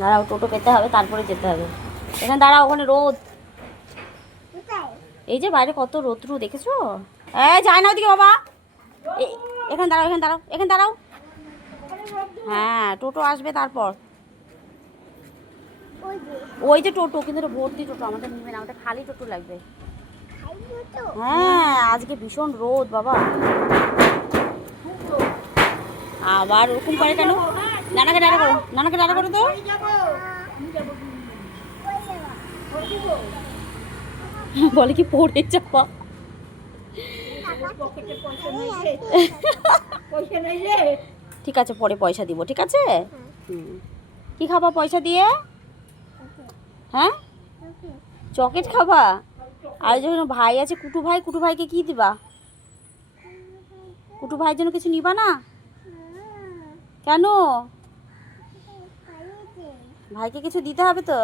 দাঁড়াও, টোটো পেতে হবে, তারপরে যেতে হবে। এখানে দাঁড়াও, ওখানে রোদ। এই যে বাইরে কত রোদ্রু দেখেছো? যায় না ওদিকে বাবা। এখানে দাঁড়াও, এখানে দাঁড়াও, এখানে দাঁড়াও। হ্যাঁ, টোটো আসবে তারপর। ওই যে টোটো, কিন্তু এটা ভর্তি টোটো, আমাদের নেবে না, আমাদের খালি টোটো লাগবে। হ্যাঁ, আজকে ভীষণ রোদ বাবা। আবার ওরকম করে কেন? নানাকে ডাটা করো, নানাকে ডাটা করো তো। বলে কি পড়ে যাবা। ঠিক আছে, পরে পয়সা দিব, ঠিক আছে। কি খাবা পয়সা দিয়ে? হ্যাঁ, চকলেট খাবা? আর যখন ভাই আছে, কুটু ভাই, কুটু ভাইকে কি দিবা? কুটু ভাইয়ের জন্য কিছু নিবা না? কেন? ভাইকে কিছু দিতে হবে তো।